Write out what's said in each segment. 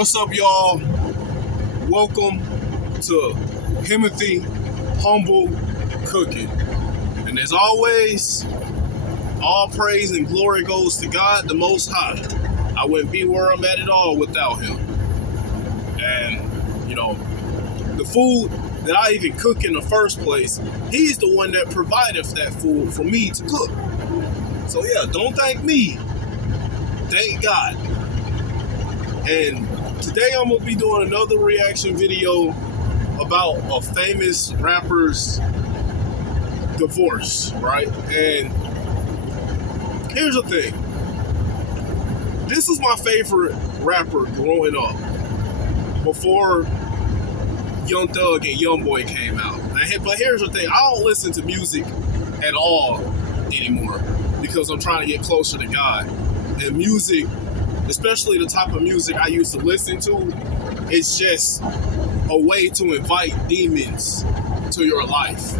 What's up, y'all? Welcome to Himothy Humble Cooking. And as always, all praise and glory goes to God, the Most High. I wouldn't be where I'm at all without Him. And, the food that I even cook in the first place, He's the one that provided that food for me to cook. So yeah, don't thank me. Thank God. And today I'm going to be doing another reaction video about a famous rapper's divorce, right? And here's the thing. This was my favorite rapper growing up before Young Thug and Young Boy came out. But here's the thing. I don't listen to music at all anymore because I'm trying to get closer to God. And music, especially the type of music I used to listen to, it's just a way to invite demons to your life.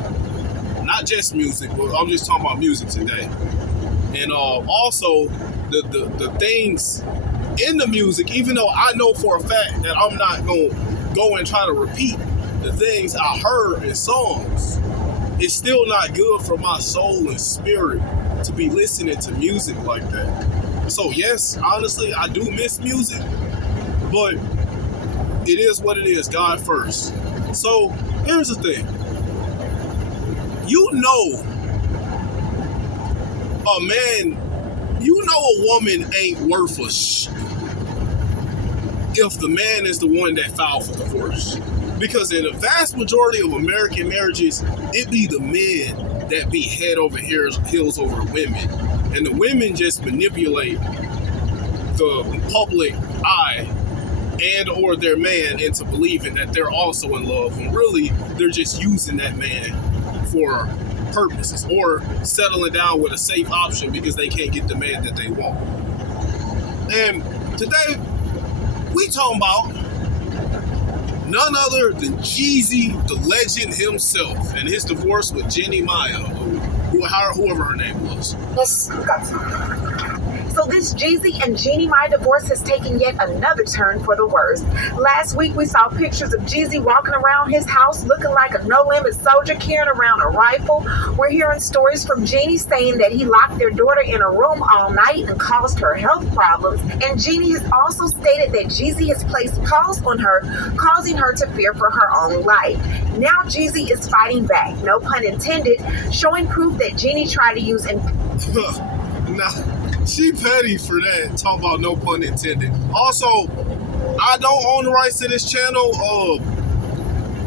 Not just music, but I'm just talking about music today. And also, the things in the music, even though I know for a fact that I'm not going to go and try to repeat the things I heard in songs, it's still not good for my soul and spirit to be listening to music like that. So yes, honestly, I do miss music, but it is what it is, God first. So here's the thing. A woman ain't worth a if the man is the one that filed for divorce. Because in the vast majority of American marriages, it be the men that be head over heels over the women. And the women just manipulate the public eye and or their man into believing that they're also in love, when really they're just using that man for purposes or settling down with a safe option because they can't get the man that they want. And today we talking about none other than Jeezy, the legend himself, and his divorce with Jeannie Maya, whoever her name was. So this Jeezy and Jeannie Maya divorce has taken yet another turn for the worse. Last week we saw pictures of Jeezy walking around his house looking like a no-limit soldier carrying around a rifle. We're hearing stories from Jeannie saying that he locked their daughter in a room all night and caused her health problems. And Jeannie has also stated that Jeezy has placed calls on her, causing her to fear for her own life. Now Jeezy is fighting back, no pun intended, showing proof that Jeannie tried to use She petty for that. Talk about no pun intended. Also, I don't own the rights to this channel.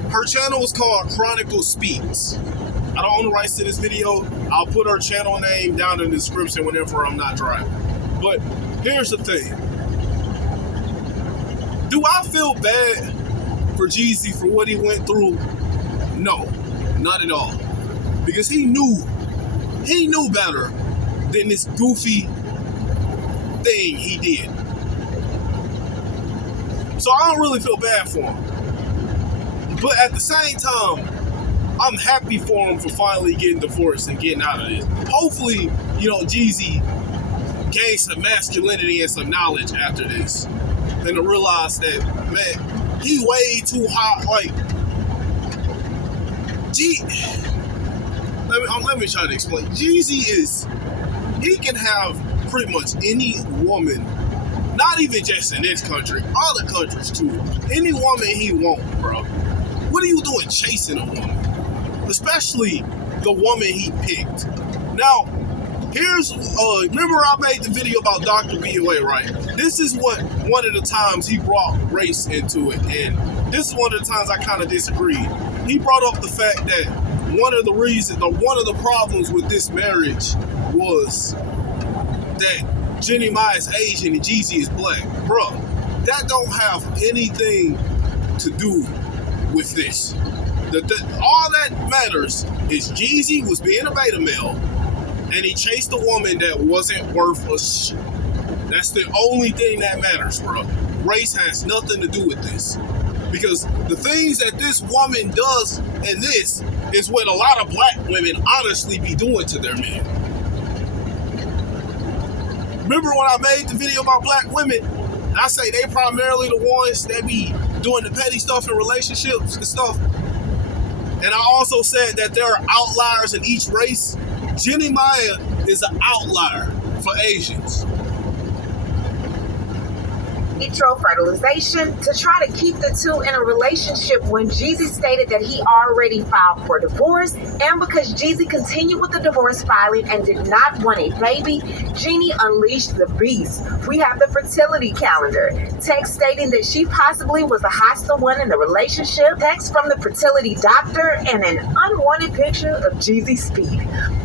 Her channel is called Chronicle Speaks. I don't own the rights to this video. I'll put her channel name down in the description whenever I'm not driving. But here's the thing. Do I feel bad for Jeezy for what he went through? No, not at all. Because he knew better than this goofy thing he did. So I don't really feel bad for him. But at the same time, I'm happy for him for finally getting divorced and getting out of this. Hopefully, Jeezy gains some masculinity and some knowledge after this. And to realize that, man, he way too hot. Let me try to explain. Jeezy he can have pretty much any woman, not even just in this country, other countries too. Any woman he wants, bro. What are you doing chasing a woman? Especially the woman he picked. Now, remember I made the video about Dr. BOA, right? This is one of the times he brought race into it. And this is one of the times I kind of disagreed. He brought up the fact that one of the problems with this marriage was that Jeannie Maya is Asian and Jeezy is black. Bruh, that don't have anything to do with this. All that matters is Jeezy was being a beta male and he chased a woman that wasn't worth a shit. That's the only thing that matters, bro. Race has nothing to do with this. Because the things that this woman does in this is what a lot of black women honestly be doing to their men. Remember when I made the video about black women? And I say they primarily the ones that be doing the petty stuff in relationships and stuff. And I also said that there are outliers in each race. Jeannie Maya is an outlier for Asians. Vitro fertilization to try to keep the two in a relationship when Jeezy stated that he already filed for divorce, and because Jeezy continued with the divorce filing and did not want a baby, Jeannie unleashed the beast. We have the fertility calendar. Text stating that she possibly was the hostile one in the relationship, text from the fertility doctor, and an unwanted picture of Jeezy's feet.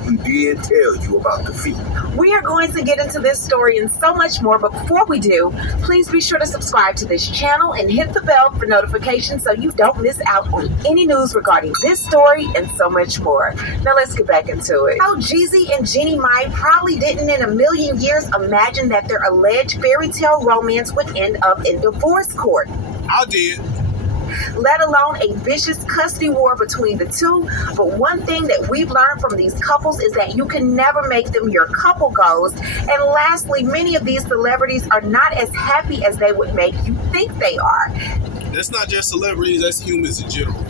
We did tell you about the feet. We are going to get into this story and so much more, but before we do, please be sure to subscribe to this channel and hit the bell for notifications so you don't miss out on any news regarding this story and so much more. Now let's get back into it. How Jeezy and Jeannie Mai probably didn't in a million years imagine that their alleged fairy tale romance would end up in divorce court. I did. Let alone a vicious custody war between the two. But one thing that we've learned from these couples is that you can never make them your couple goals. And lastly, many of these celebrities are not as happy as they would make you think they are. That's not just celebrities, that's humans in general.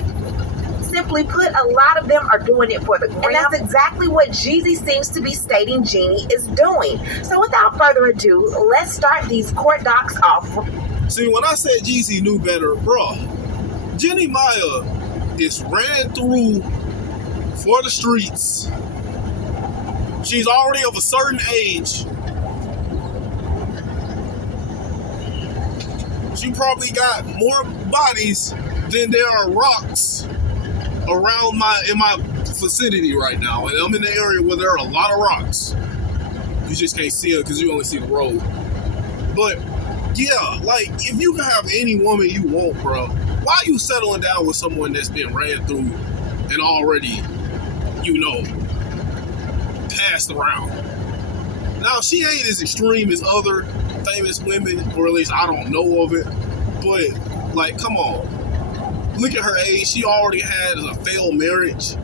Simply put, a lot of them are doing it for the gram. And that's exactly what Jeezy seems to be stating Jeannie is doing. So without further ado, let's start these court docs off. See, when I said Jeezy knew better, bruh, Jeannie Maya is ran through for the streets. She's already of a certain age. She probably got more bodies than there are rocks around in my vicinity right now. And I'm in the area where there are a lot of rocks. You just can't see it because you only see the road. But yeah, like if you can have any woman you want, bro, why are you settling down with someone that's been ran through and already, passed around? Now, she ain't as extreme as other famous women, or at least I don't know of it. But, like, come on. Look at her age. She already had a failed marriage.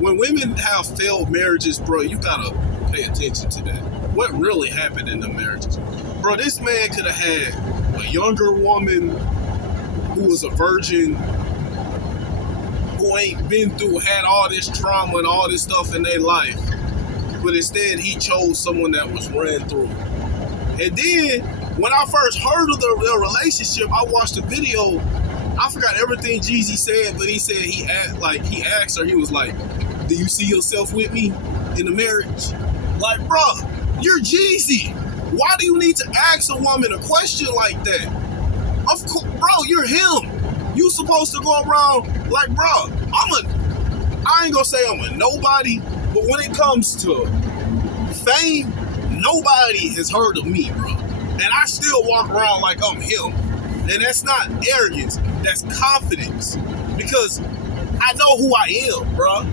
When women have failed marriages, bro, you gotta pay attention to that. What really happened in the marriages? Bro, this man could have had a younger woman who was a virgin, who ain't had all this trauma and all this stuff in their life. But instead, he chose someone that was ran through. And then, when I first heard of their relationship, I watched the video. I forgot everything Jeezy said, but he said he asked her, he was like, do you see yourself with me in the marriage? Like, bro, you're Jeezy. Why do you need to ask a woman a question like that? Of course, bro, you're him. You supposed to go around like, bro, I ain't gonna say I'm a nobody, but when it comes to fame, nobody has heard of me, bro. And I still walk around like I'm him. And that's not arrogance, that's confidence. Because I know who I am, bro.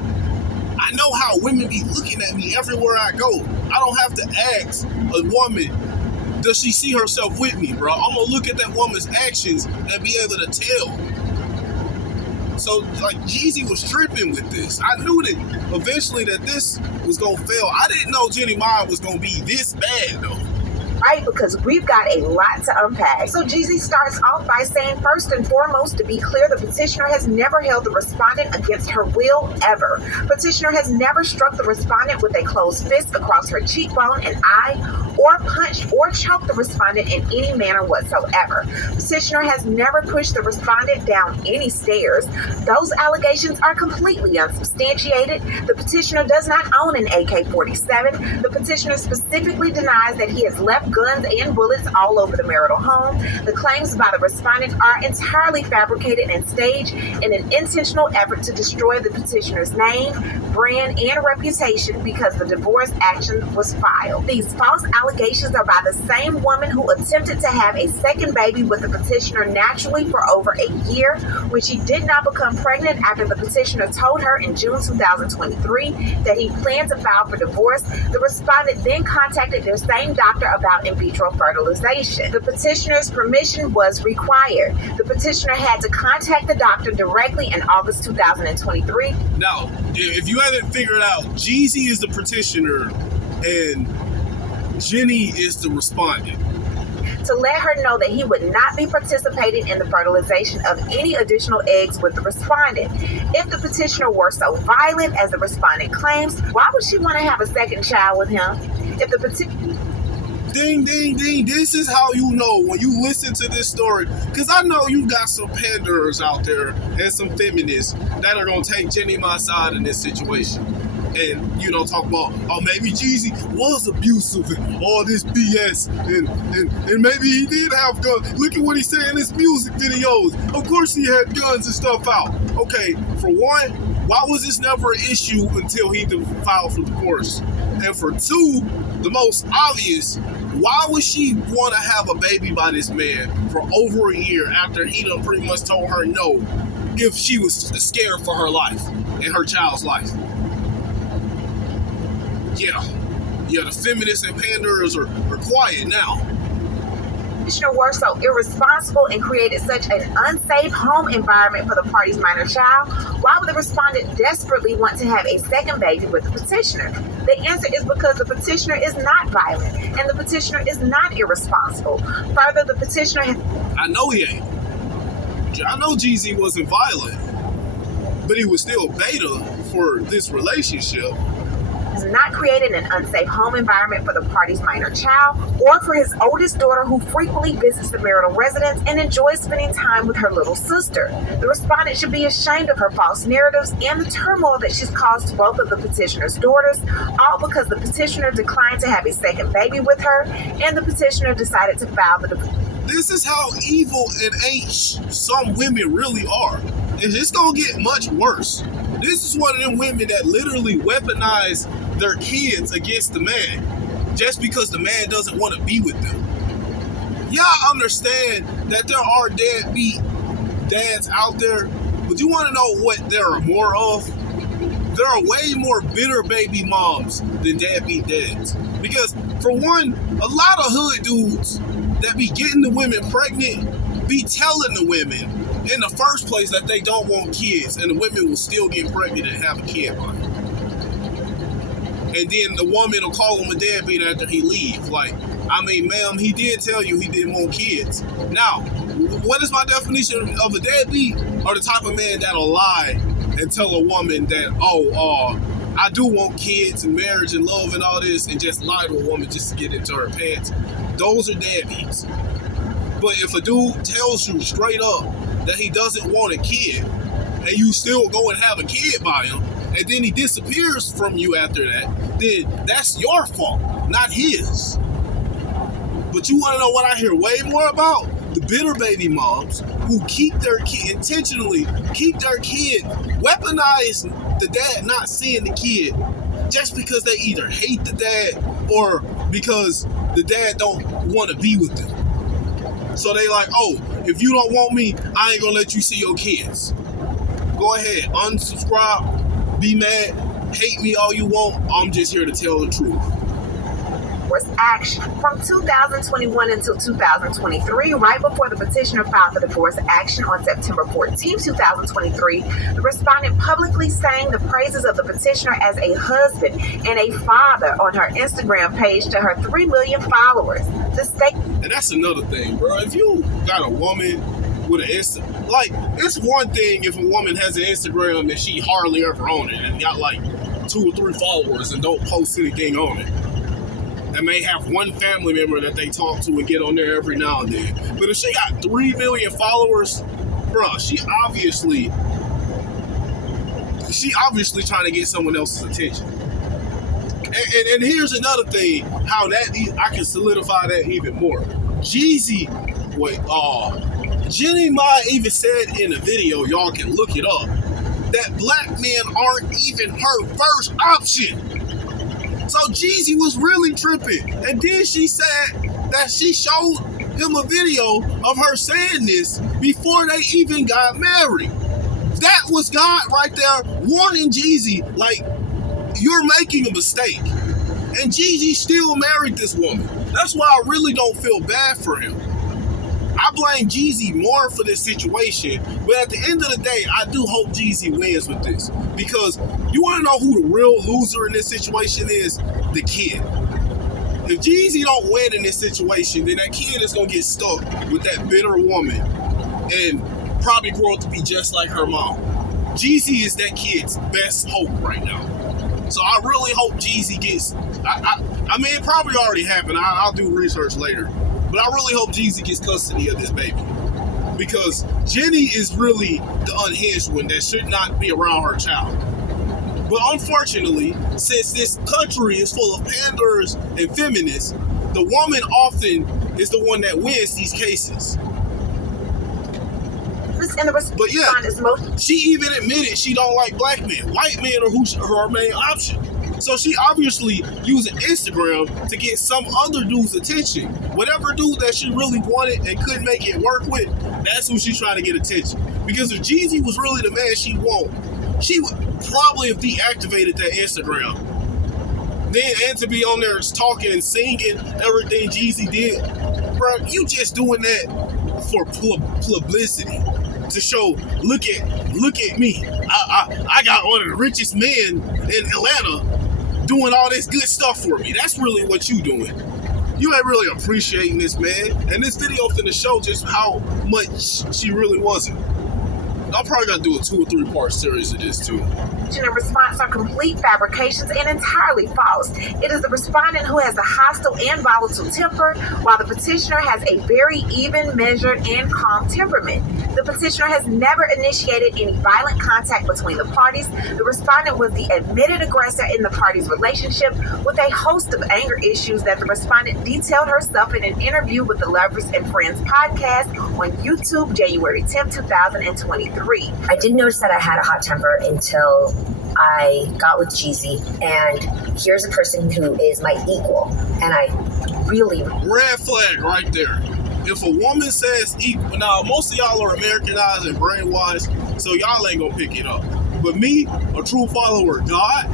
I know how women be looking at me everywhere I go. I don't have to ask a woman, does she see herself with me, bro? I'm gonna look at that woman's actions and be able to tell. So, like, Jeezy was tripping with this. I knew that eventually that this was gonna fail. I didn't know Jeannie Mai was gonna be this bad, though. Right, because we've got a lot to unpack. So Jeezy starts off by saying, first and foremost, to be clear, the petitioner has never held the respondent against her will, ever. Petitioner has never struck the respondent with a closed fist across her cheekbone and eye, or punched or choked the respondent in any manner whatsoever. Petitioner has never pushed the respondent down any stairs. Those allegations are completely unsubstantiated. The petitioner does not own an AK-47. The petitioner specifically denies that he has left guns and bullets all over the marital home. The claims by the respondent are entirely fabricated and staged in an intentional effort to destroy the petitioner's name, brand, and reputation because the divorce action was filed. These false allegations are by the same woman who attempted to have a second baby with the petitioner naturally for over a year. When she did not become pregnant after the petitioner told her in June 2023 that he planned to file for divorce, the respondent then contacted their same doctor about in vitro fertilization. The petitioner's permission was required. The petitioner had to contact the doctor directly in August 2023. Now, if you haven't figured out, Jeezy is the petitioner and Jenny is the respondent. to let her know that he would not be participating in the fertilization of any additional eggs with the respondent. If the petitioner were so violent as the respondent claims, why would she want to have a second child with him? If the petitioner... Ding, ding, ding. This is how you know when you listen to this story. Because I know you got some panderers out there and some feminists that are going to take Jenny my side in this situation. And, you know, talk about, oh, maybe Jeezy was abusive and all this BS. And maybe he did have guns. Look at what he said in his music videos. Of course he had guns and stuff out. Okay, for one, why was this never an issue until he filed for divorce? And for two, the most obvious, why would she want to have a baby by this man for over a year after he done pretty much told her no if she was scared for her life and her child's life? Yeah, the feminists and panderers are quiet now. Petitioner were so irresponsible and created such an unsafe home environment for the party's minor child, why would the respondent desperately want to have a second baby with the petitioner? The answer is because the petitioner is not violent and the petitioner is not irresponsible. Further, the petitioner has... I know he ain't. I know Jeezy wasn't violent, but he was still beta for this relationship. Not created an unsafe home environment for the party's minor child or for his oldest daughter who frequently visits the marital residence and enjoys spending time with her little sister. The respondent should be ashamed of her false narratives and the turmoil that she's caused to both of the petitioner's daughters, all because the petitioner declined to have a second baby with her and the petitioner decided to file the divorce. This is how evil and some women really are. And it's gonna get much worse. This is one of them women that literally weaponize their kids against the man just because the man doesn't want to be with them. Y'all understand that there are deadbeat dads out there, but you want to know what there are more of? There are way more bitter baby moms than deadbeat dads. Because for one, a lot of hood dudes that be getting the women pregnant be telling the women in the first place that they don't want kids, and the women will still get pregnant and have a kid by them. And then the woman will call him a deadbeat after he leaves. Like, I mean, ma'am, he did tell you he didn't want kids. Now, what is my definition of a deadbeat? Or the type of man that'll lie and tell a woman that, I do want kids and marriage and love and all this, and just lie to a woman just to get into her pants. Those are deadbeats. But if a dude tells you straight up that he doesn't want a kid, and you still go and have a kid by him, and then he disappears from you after that, then that's your fault, not his. But you want to know what I hear way more about? The bitter baby moms who keep their kid, intentionally keep their kid, weaponize the dad not seeing the kid just because they either hate the dad or because the dad don't want to be with them. So they like, oh, if you don't want me, I ain't gonna let you see your kids. Go ahead, unsubscribe, be mad, hate me all you want. I'm just here to tell the truth. Action from 2021 until 2023, right before the petitioner filed the divorce action on September 14, 2023, the respondent publicly sang the praises of the petitioner as a husband and a father on her Instagram page to her 3 million followers. The state, and that's another thing, bro. If you got a woman with an Insta, like, it's one thing if a woman has an Instagram and she hardly ever on it and got like 2 or 3 followers and don't post anything on it, and may have one family member that they talk to and get on there every now and then. But if she got 3 million followers, bro, she obviously trying to get someone else's attention. And here's another thing, how that I can solidify that even more. Jeezy, Jenny Ma even said in a video, y'all can look it up, that black men aren't even her first option. So Jeezy was really tripping. And then she said that she showed him a video of her saying this before they even got married. That was God right there warning Jeezy, like, you're making a mistake. And Jeezy still married this woman. That's why I really don't feel bad for him. I blame Jeezy more for this situation, but at the end of the day, I do hope Jeezy wins with this. Because you want to know who the real loser in this situation is? The kid. If Jeezy don't win in this situation, then that kid is gonna get stuck with that bitter woman and probably grow up to be just like her mom. Jeezy is that kid's best hope right now. So I really hope Jeezy gets. I mean, it probably already happened. I'll do research later, but I really hope Jeezy gets custody of this baby, because Jenny is really the unhinged one that should not be around her child. But unfortunately, since this country is full of panders and feminists, the woman often is the one that wins these cases. But yeah, she even admitted she don't like black men. White men are her main option. So she obviously using Instagram to get some other dude's attention. Whatever dude that she really wanted and couldn't make it work with, that's who she's trying to get attention. Because if Jeezy was really the man she wanted, she would probably have deactivated that Instagram. Then, and to be on there talking and singing everything Jeezy did, bro, you just doing that for publicity. To show, look at me. I got one of the richest men in Atlanta doing all this good stuff for me. That's really what you doing. You ain't really appreciating this, man. And this video finna show just how much she really wasn't. I'm probably gonna do a 2 or 3 part series of this too. In response are complete fabrications and entirely false. It is the respondent who has a hostile and volatile temper, while the petitioner has a very even, measured, and calm temperament. The petitioner has never initiated any violent contact between the parties. The respondent was the admitted aggressor in the parties' relationship, with a host of anger issues that the respondent detailed herself in an interview with the Lovers and Friends podcast on YouTube, January 10, 2023. I didn't notice that I had a hot temper until I got with Jeezy, and here's a person who is my equal, and I really... Red flag right there. If a woman says equal, now most of y'all are Americanized and brainwashed, so y'all ain't gonna pick it up. But me, a true follower of God,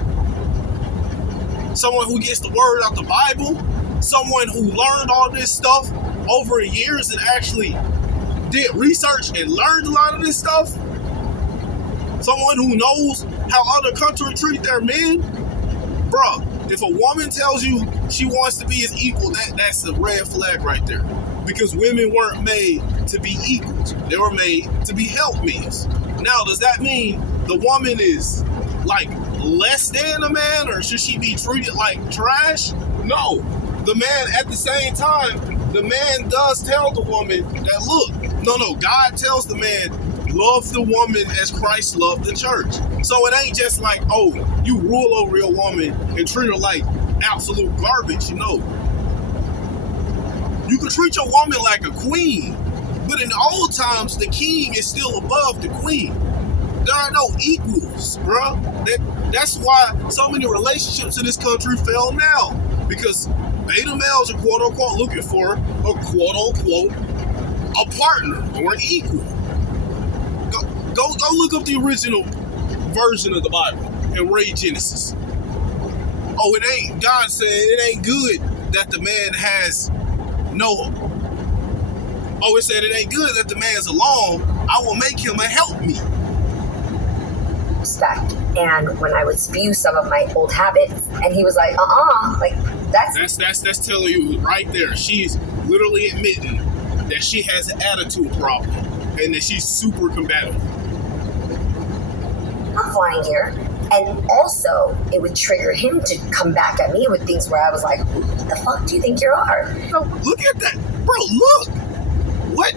someone who gets the word out the Bible, someone who learned all this stuff over the years and actually did research and learned a lot of this stuff, someone who knows how other countries treat their men, bruh, if a woman tells you she wants to be his equal, that's a red flag right there. Because women weren't made to be equals. They were made to be helpmeets. Now, does that mean the woman is like less than a man, or should she be treated like trash? No. The man, at the same time, the man does tell the woman that, look, no, God tells the man, love the woman as Christ loved the church. So it ain't just like, oh, you rule over your woman and treat her like absolute garbage, you know. You can treat your woman like a queen, but in the old times, the king is still above the queen. There are no equals, bro. That's why so many relationships in this country fail now, because beta males are quote unquote looking for a quote unquote a partner or an equal. Go look up the original version of the Bible and read Genesis. Oh, it ain't, God said it ain't good that the man has no. Oh, it said it ain't good that the man's alone. I will make him a helpmeet. Respect. And when I would spew some of my old habits, and he was like, like that's telling you right there. She's literally admitting that she has an attitude problem and that she's super combative. I'm flying here. And also, it would trigger him to come back at me with things where I was like, what the fuck do you think you are? So look at that. Bro, look. What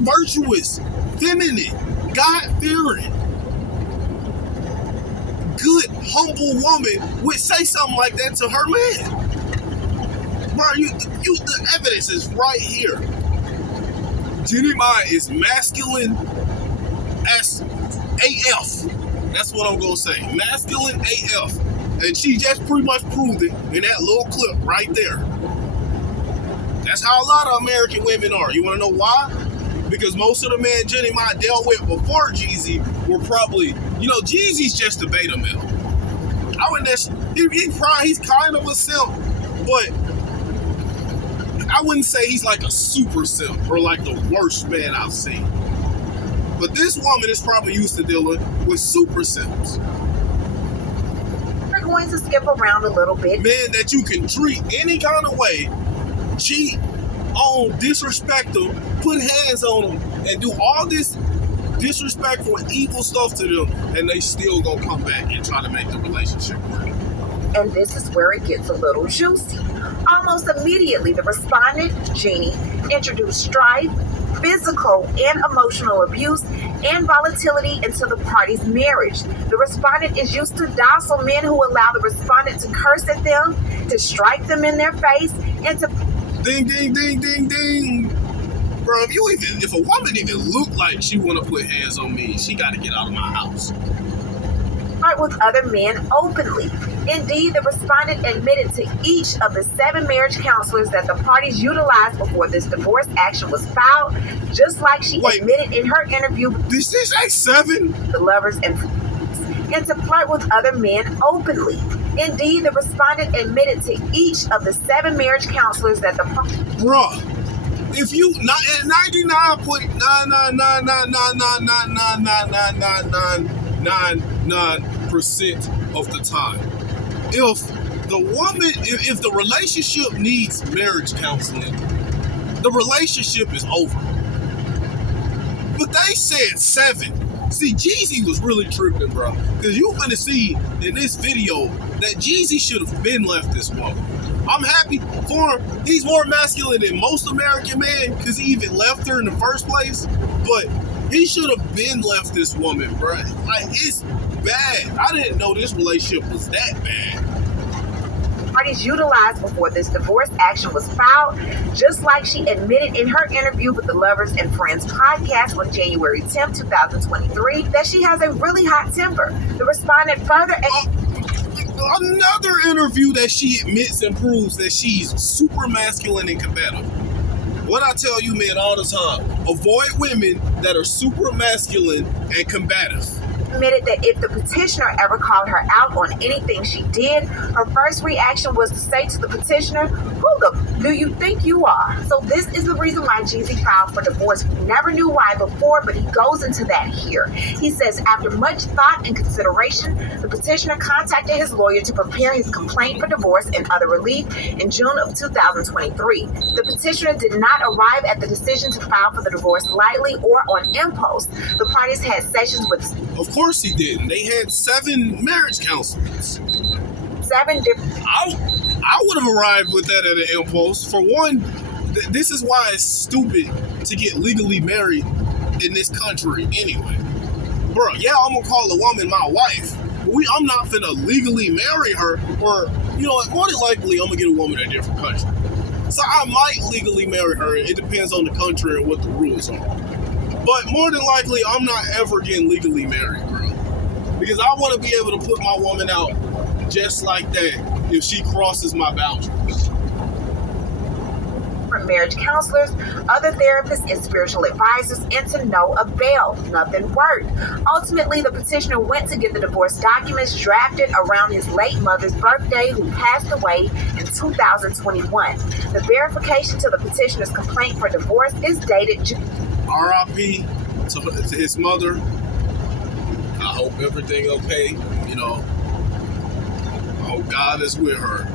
virtuous, feminine, God-fearing, good, humble woman would say something like that to her man? Bro, the evidence is right here. Jenny Mai is masculine as AF. That's what I'm gonna say. Masculine AF. And she just pretty much proved it in that little clip right there. That's how a lot of American women are. You wanna know why? Because most of the men Jenny Mai dealt with before Jeezy were probably, Jeezy's just a beta male. I wouldn't he's kind of a simp, but I wouldn't say he's like a super simp or like the worst man I've seen. But this woman is probably used to dealing with super simps. going to skip around a little bit. Men that you can treat any kind of way, cheat on, disrespect them, put hands on them, and do all this disrespectful and evil stuff to them, and they still gonna come back and try to make the relationship work. And this is where it gets a little juicy. Almost immediately, the respondent, Jeannie, introduced strife, physical and emotional abuse, and volatility into the party's marriage. The respondent is used to docile men who allow the respondent to curse at them, to strike them in their face, and to ding, ding, ding, ding, ding. Bro, if a woman even look like she want to put hands on me, she got to get out of my house. flirt with other men openly. Indeed, the respondent admitted to each of the 7 marriage counselors that the parties utilized before this divorce action was filed, just like she admitted in her interview. Did she say 7? The lovers and to flirt with other men openly. Indeed, the respondent admitted to each of the 7 marriage counselors that the Bruh, if you not at 99.999999999% of the time, if the woman, if the relationship needs marriage counseling, the relationship is over. But they said 7. See, Jeezy was really tripping, bro. Because you're going to see in this video that Jeezy should have been left this woman. I'm happy for him. He's more masculine than most American men because he even left her in the first place. But he should have been left this woman, bro. Like, it's bad. I didn't know this relationship was that bad. Parties utilized before this divorce action was filed, just like she admitted in her interview with the Lovers and Friends podcast on January 10, 2023, that she has a really hot temper. The respondent further... Another interview that she admits and proves that she's super masculine and combative. What I tell you, man, all the time, avoid women that are super masculine and combative. Admitted that if the petitioner ever called her out on anything she did, her first reaction was to say to the petitioner, "Who the do you think you are?" So this is the reason why Jeezy filed for divorce. We never knew why before, but he goes into that here. He says, after much thought and consideration, the petitioner contacted his lawyer to prepare his complaint for divorce and other relief in June of 2023. The petitioner did not arrive at the decision to file for the divorce lightly or on impulse. The parties had sessions with... Of course he didn't. They had 7 marriage counselors. 7 different... I would have arrived with that at an impulse. For one, this is why it's stupid to get legally married in this country anyway. Bro, yeah, I'm going to call a woman my wife, but I'm not finna legally marry her, or, you know, more than likely I'm going to get a woman in a different country. So I might legally marry her. It depends on the country and what the rules are. But more than likely, I'm not ever getting legally married, bro. Because I want to be able to put my woman out just like that if she crosses my boundaries. From marriage counselors, other therapists, and spiritual advisors, and to no avail. Nothing worked. Ultimately, the petitioner went to get the divorce documents drafted around his late mother's birthday, who passed away in 2021. The verification to the petitioner's complaint for divorce is dated R.I.P. to his mother. I hope everything okay. You know, I hope God is with her.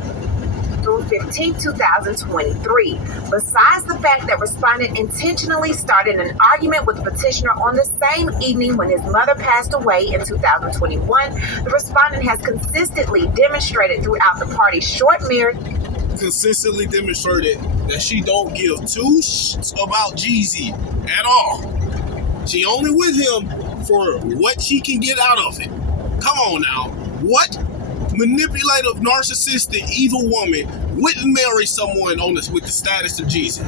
June 15, 2023. Besides the fact that respondent intentionally started an argument with the petitioner on the same evening when his mother passed away in 2021, the respondent has consistently demonstrated throughout the party's short marriage Consistently demonstrated that she don't give 2 shits about Jeezy at all. She only with him for what she can get out of it. Come on now. What manipulative, narcissistic, evil woman wouldn't marry someone on this with the status of Jeezy?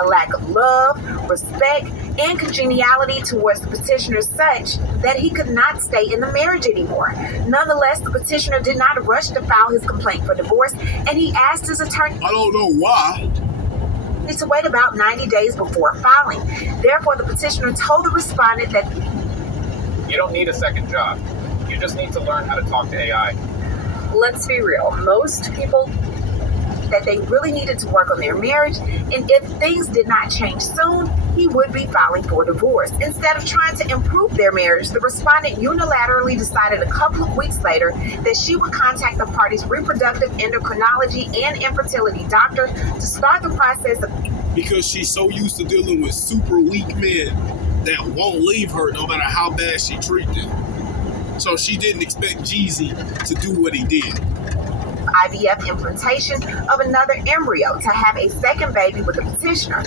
a lack of love, respect, and congeniality towards the petitioner such that he could not stay in the marriage anymore. Nonetheless, the petitioner did not rush to file his complaint for divorce, and he asked his attorney I don't know why. to wait about 90 days before filing. Therefore, the petitioner told the respondent that you don't need a second job. You just need to learn how to talk to AI. Let's be real. Most people that they really needed to work on their marriage, and if things did not change soon, he would be filing for divorce. Instead of trying to improve their marriage, the respondent unilaterally decided a couple of weeks later that she would contact the party's reproductive endocrinology and infertility doctor to start the process of... Because she's so used to dealing with super weak men that won't leave her no matter how bad she treats them. So she didn't expect Jeezy to do what he did. IVF implantation of another embryo to have a second baby with the petitioner.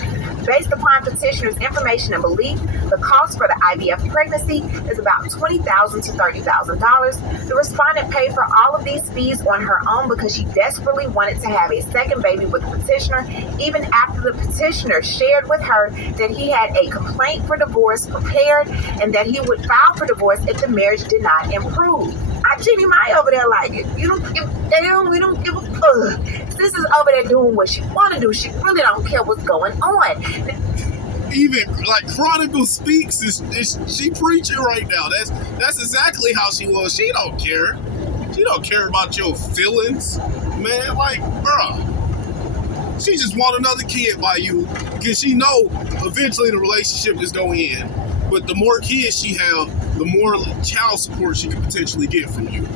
Based upon petitioner's information and belief, the cost for the IVF pregnancy is about $20,000 to $30,000. The respondent paid for all of these fees on her own because she desperately wanted to have a second baby with the petitioner, even after the petitioner shared with her that he had a complaint for divorce prepared and that he would file for divorce if the marriage did not improve. Jeannie Mai over there like it. You don't give a damn. We don't give a fuck. This is over there doing what she want to do. She really don't care what's going on. Even like Chronicle speaks, she preaching right now. That's exactly how she was. She don't care. She don't care about your feelings, man. Like, bruh, she just want another kid by you because she know eventually the relationship is going to end. But the more kids she have, the more child support she could potentially get from you.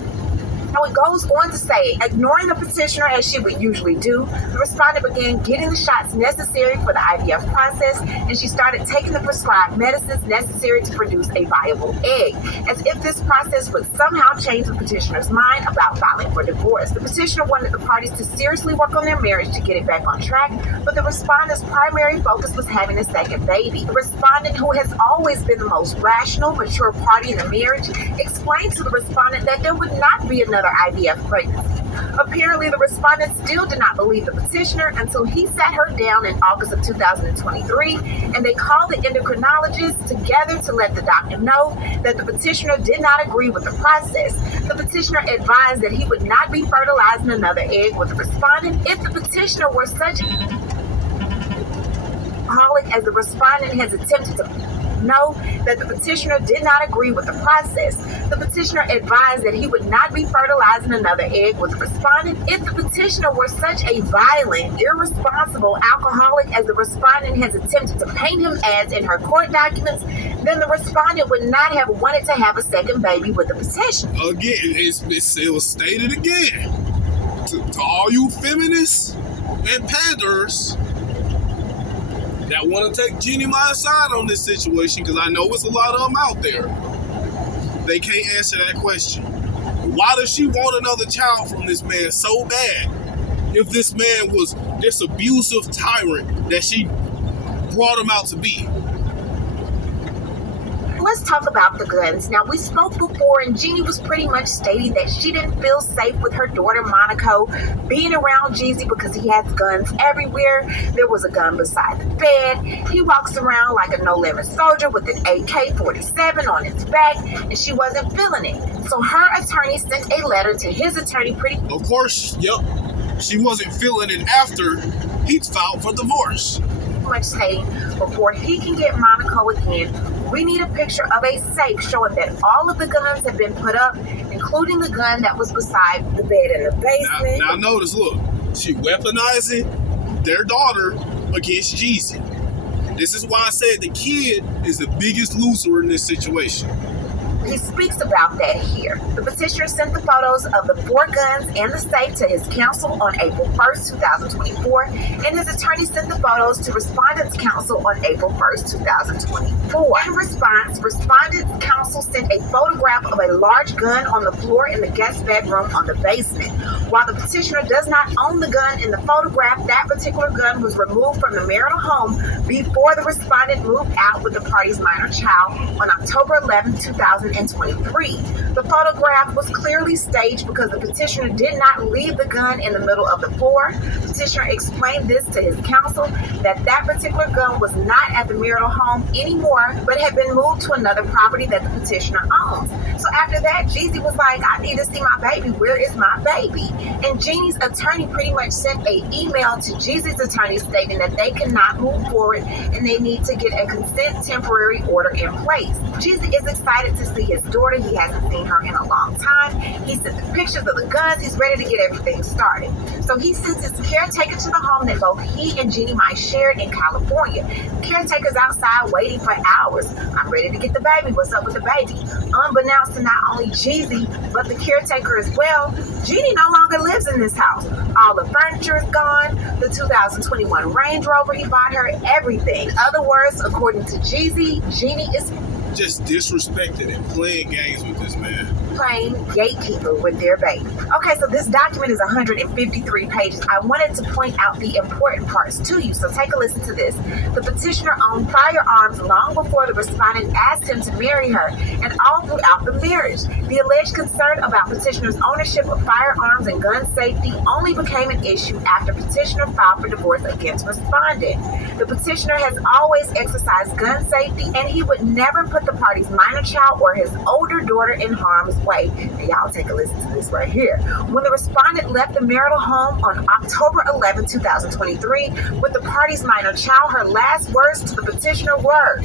Now it goes on to say, ignoring the petitioner as she would usually do, the respondent began getting the shots necessary for the IVF process, and she started taking the prescribed medicines necessary to produce a viable egg, as if this process would somehow change the petitioner's mind about filing for divorce. The petitioner wanted the parties to seriously work on their marriage to get it back on track, but the respondent's primary focus was having a second baby. The respondent, who has always been the most rational, mature party in the marriage, explained to the respondent that there would not be another IVF pregnancy. Apparently, the respondent still did not believe the petitioner until he sat her down in August of 2023, and they called the endocrinologist together to let the doctor know that the petitioner did not agree with the process. The petitioner advised that he would not be fertilizing another egg with the respondent if the petitioner were such alcoholic as the respondent has attempted to know that the petitioner did not agree with the process. The petitioner advised that he would not be fertilizing another egg with the respondent if the petitioner were such a violent, irresponsible alcoholic as the respondent has attempted to paint him as in her court documents. Then the respondent would not have wanted to have a second baby with the petitioner. Again, it was stated again to all you feminists and panders that want to take Jeannie Mai's side on this situation, because I know it's a lot of them out there. They can't answer that question. Why does she want another child from this man so bad if this man was this abusive tyrant that she brought him out to be? Let's talk about the guns. Now, we spoke before, and Jeannie was pretty much stating that she didn't feel safe with her daughter, Monaco, being around Jeezy because he has guns everywhere. There was a gun beside the bed. He walks around like a no-limit soldier with an AK-47 on his back, and she wasn't feeling it. So her attorney sent a letter to his attorney Of course, yep. She wasn't feeling it after he filed for divorce. much saying, before he can get Monaco again, we need a picture of a safe showing that all of the guns have been put up, including the gun that was beside the bed in the basement. Now notice, look, she weaponizing their daughter against Jeezy. This is why I said the kid is the biggest loser in this situation. He speaks about that here. The petitioner sent the photos of the 4 guns and the safe to his counsel on April 1st, 2024, and his attorney sent the photos to respondent's counsel on April 1st, 2024. In response, respondent's counsel sent a photograph of a large gun on the floor in the guest bedroom on the basement. While the petitioner does not own the gun in the photograph, that particular gun was removed from the marital home before the respondent moved out with the party's minor child on October 11, 2023. The photograph was clearly staged because the petitioner did not leave the gun in the middle of the floor. The petitioner explained this to his counsel, that particular gun was not at the marital home anymore, but had been moved to another property that the petitioner owns. So after that, Jeezy was like, I need to see my baby. Where is my baby? And Jeannie's attorney pretty much sent an email to Jeezy's attorney stating that they cannot move forward and they need to get a consent temporary order in place. Jeezy is excited to see see his daughter. He hasn't seen her in a long time. He sent the pictures of the guns. He's ready to get everything started. So he sends his caretaker to the home that both he and Jeannie Mai shared in California. The caretaker's outside waiting for hours. I'm ready to get the baby. What's up with the baby? Unbeknownst to not only Jeezy, but the caretaker as well, Jeannie no longer lives in this house. All the furniture is gone. The 2021 Range Rover he bought her, everything. In other words, according to Jeezy, Jeannie is just disrespected and playing games with this man. Playing gatekeeper with their baby. Okay, so this document is 153 pages. I wanted to point out the important parts to you, so take a listen to this. The petitioner owned firearms long before the respondent asked him to marry her, and all throughout the marriage. The alleged concern about petitioner's ownership of firearms and gun safety only became an issue after petitioner filed for divorce against respondent. The petitioner has always exercised gun safety, and he would never put the party's minor child or his older daughter in harm's way. And y'all take a listen to this right here. When the respondent left the marital home on October 11, 2023, with the party's minor child, her last words to the petitioner were,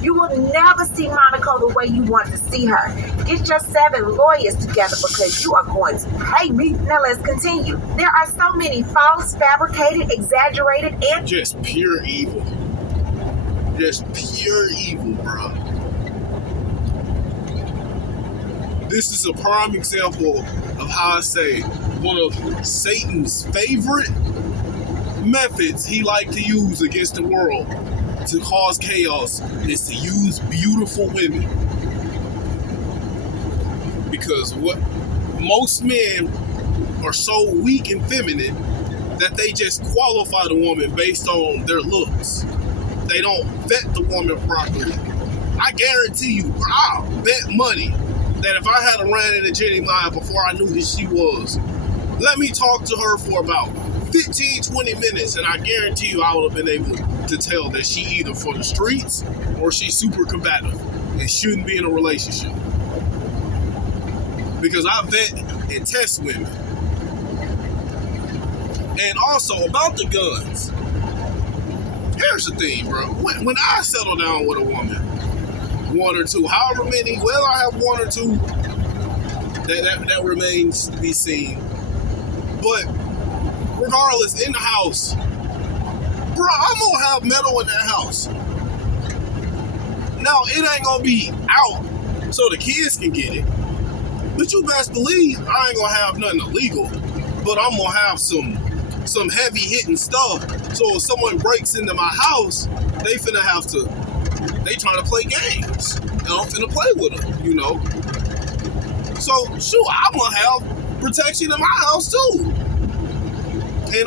"You will never see Monaco the way you want to see her. Get your 7 lawyers together because you are going to pay me." Now let's continue. There are so many false, fabricated, exaggerated, and just pure evil. Just pure evil, bro. This is a prime example of how I say one of Satan's favorite methods he liked to use against the world to cause chaos is to use beautiful women. Because what most men are so weak and feminine that they just qualify the woman based on their looks. They don't vet the woman properly. I guarantee you, I'll bet money that if I had ran into Jeannie Mai before I knew who she was, let me talk to her for about 15, 20 minutes, and I guarantee you I would have been able to tell that she either for the streets or she's super combative and shouldn't be in a relationship. Because I vet and test women. And also, about the guns, here's the thing, bro. When I settle down with a woman, 1 or 2, however many, well, I have 1 or 2, that remains to be seen. But regardless, in the house, bro, I'm gonna have metal in that house. Now, it ain't gonna be out so the kids can get it. But you best believe I ain't gonna have nothing illegal. But I'm gonna have some heavy hitting stuff. So if someone breaks into my house, they trying to play games. And I'm finna play with them, you know. So, sure, I'm gonna have protection in my house too. And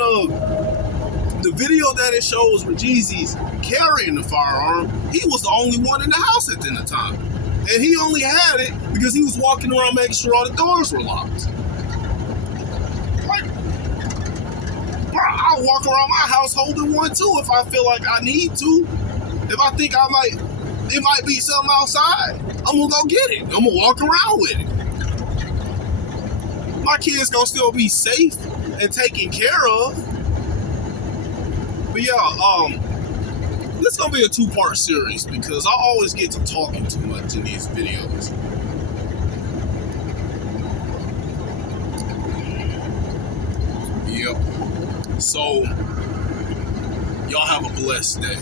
the video that it shows with Jeezy's carrying the firearm, he was the only one in the house at the time. And he only had it because he was walking around making sure all the doors were locked. Like, bro, I'll walk around my house holding one too if I feel like I need to. If I think it might be something outside, I'm gonna go get it. I'm gonna walk around with it. My kids gonna still be safe and taken care of. But yeah, this is gonna be a 2-part series because I always get to talking too much in these videos. Yep. So y'all have a blessed day.